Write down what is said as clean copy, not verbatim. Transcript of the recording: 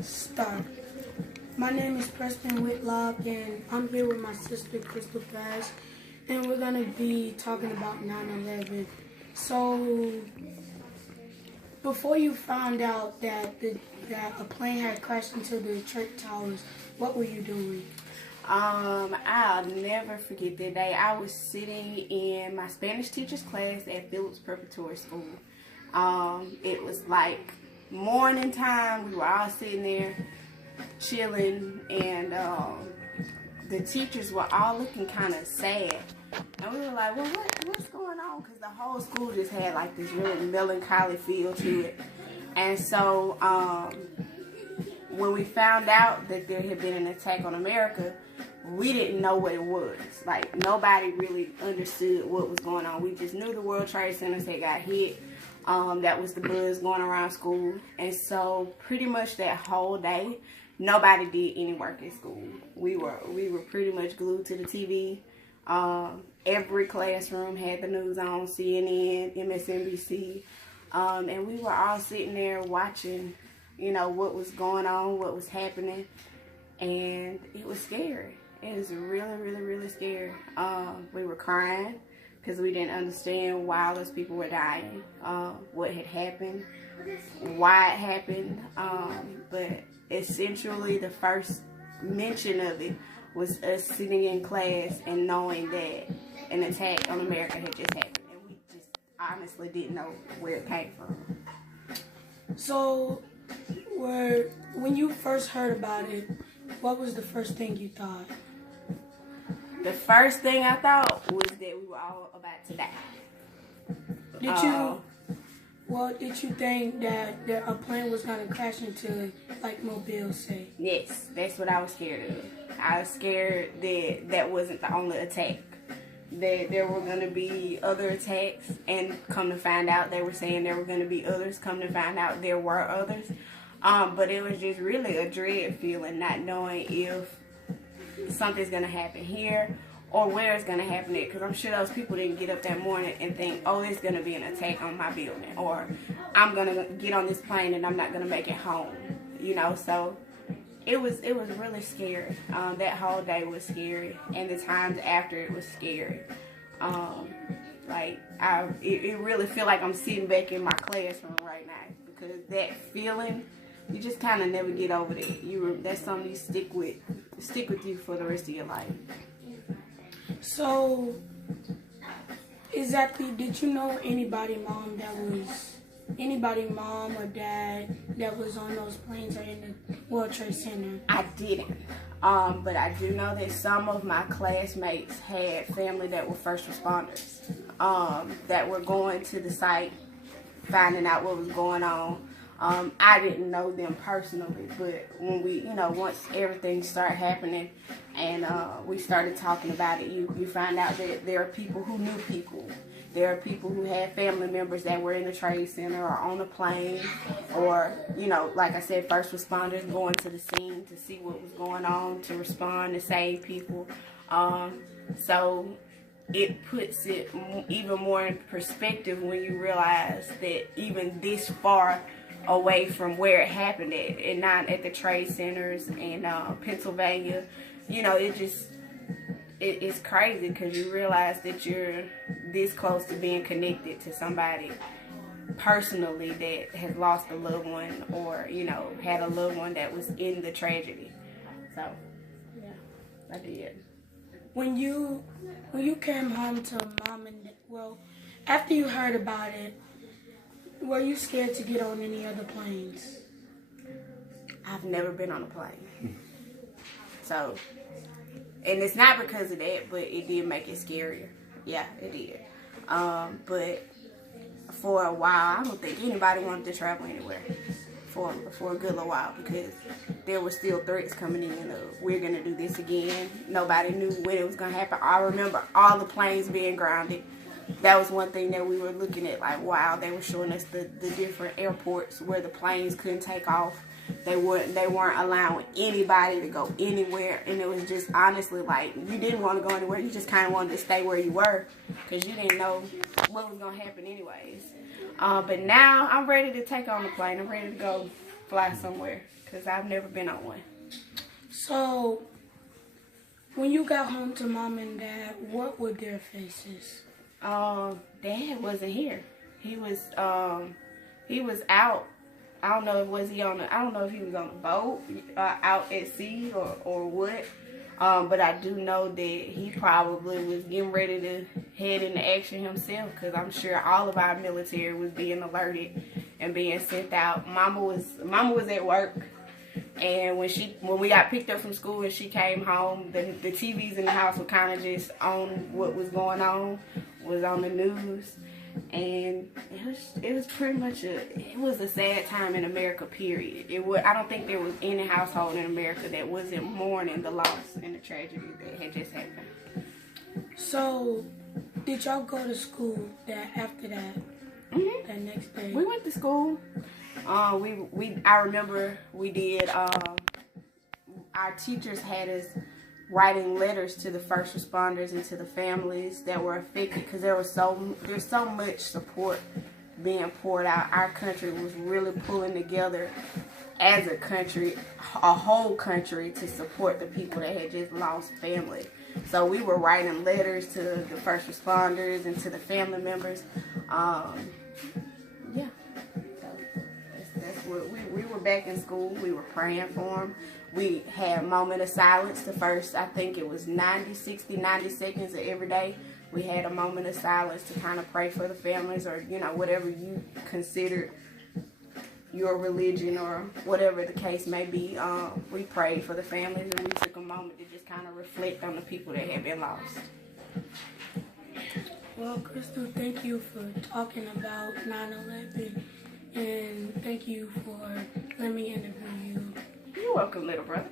Start. My name is Preston Whitlock, and I'm here with my sister, Crystal Cash, and we're going to be talking about 9/11. So, before you found out that a plane had crashed into the church towers, what were you doing? I'll never forget that day. I was sitting in my Spanish teacher's class at Phillips Preparatory School. It was like morning time. We were all sitting there chilling, and the teachers were all looking kind of sad. And we were like, well, what's going on? Because the whole school just had like this really melancholy feel to it. And so when we found out that there had been an attack on America, we didn't know what it was. Like, nobody really understood what was going on. We just knew the World Trade Centers had got hit. That was the buzz going around school. And so pretty much that whole day, nobody did any work at school. We were pretty much glued to the TV. Every classroom had the news on, CNN, MSNBC. And we were all sitting there watching, what was going on, what was happening. And it was scary. It was really, really, really scary. We were crying because we didn't understand why those people were dying, what had happened, why it happened. But essentially the first mention of it was us sitting in class and knowing that an attack on America had just happened. And we just honestly didn't know where it came from. So, when you first heard about it, what was the first thing you thought? The first thing I thought was that we were all about to die. Did you think that a plane was going to crash into, like Mobile, say? Yes, that's what I was scared of. I was scared that that wasn't the only attack. That there were going to be other attacks, and come to find out, they were saying there were going to be others. Come to find out, there were others. But it was just really a dread feeling, not knowing if something's going to happen here or where it's going to happen at. Because I'm sure those people didn't get up that morning and think, oh, there's going to be an attack on my building, or I'm going to get on this plane and I'm not going to make it home. So it was really scary. That whole day was scary, and the times after it was scary. It really feel like I'm sitting back in my classroom right now, because that feeling, you just kind of never get over that. That's something you stick with you for the rest of your life. So, exactly, did you know anybody, mom or dad that was on those planes or in the World Trade Center? I didn't. But I do know that some of my classmates had family that were first responders, that were going to the site, finding out what was going on. I didn't know them personally, but when we, once everything started happening and we started talking about it, you find out that there are people who knew people. There are people who had family members that were in the trade center or on a plane, or, like I said, first responders going to the scene to see what was going on, to respond, to save people. So it puts it even more in perspective when you realize that even this far away from where it happened at, and not at the trade centers in Pennsylvania, it's crazy, because you realize that you're this close to being connected to somebody personally that has lost a loved one, or had a loved one that was in the tragedy. So yeah, I did. When you came home to mom and after you heard about it, were you scared to get on any other planes? I've never been on a plane. So, and it's not because of that, but it did make it scarier. Yeah, it did. But for a while, I don't think anybody wanted to travel anywhere for a good little while, because there were still threats coming in of, we're going to do this again. Nobody knew when it was going to happen. I remember all the planes being grounded. That was one thing that we were looking at, like, wow, they were showing us the different airports where the planes couldn't take off. They weren't allowing anybody to go anywhere, and it was just honestly like, you didn't want to go anywhere. You just kind of wanted to stay where you were, because you didn't know what was going to happen anyways. But now I'm ready to take on the plane. I'm ready to go fly somewhere. because I've never been on one. So, when you got home to mom and dad, what were their faces? Dad wasn't here. He was out. I don't know if he was on a boat, out at sea or what. But I do know that he probably was getting ready to head into action himself, because I'm sure all of our military was being alerted and being sent out. Mama was at work, and when we got picked up from school and she came home, the TVs in the house were kind of just on what was going on, was on the news. And it was pretty much it was a sad time in America, period. I don't think there was any household in America that wasn't mourning the loss and the tragedy that had just happened. So, did y'all go to school after that? Mm-hmm. That next day? We went to school. I remember we did. Our teachers had us writing letters to the first responders and to the families that were affected, because there's so much support being poured out. Our country was really pulling together as a country, a whole country, to support the people that had just lost family. So we were writing letters to the first responders and to the family members. Yeah. That's what we were back in school. We were praying for them. We had a moment of silence. The first, I think it was 90 seconds of every day. We had a moment of silence to kind of pray for the families, or, whatever you considered your religion or whatever the case may be. We prayed for the families, and we took a moment to just kind of reflect on the people that had been lost. Well, Crystal, thank you for talking about 9/11, and thank you for letting me interview you. You're welcome, little brother.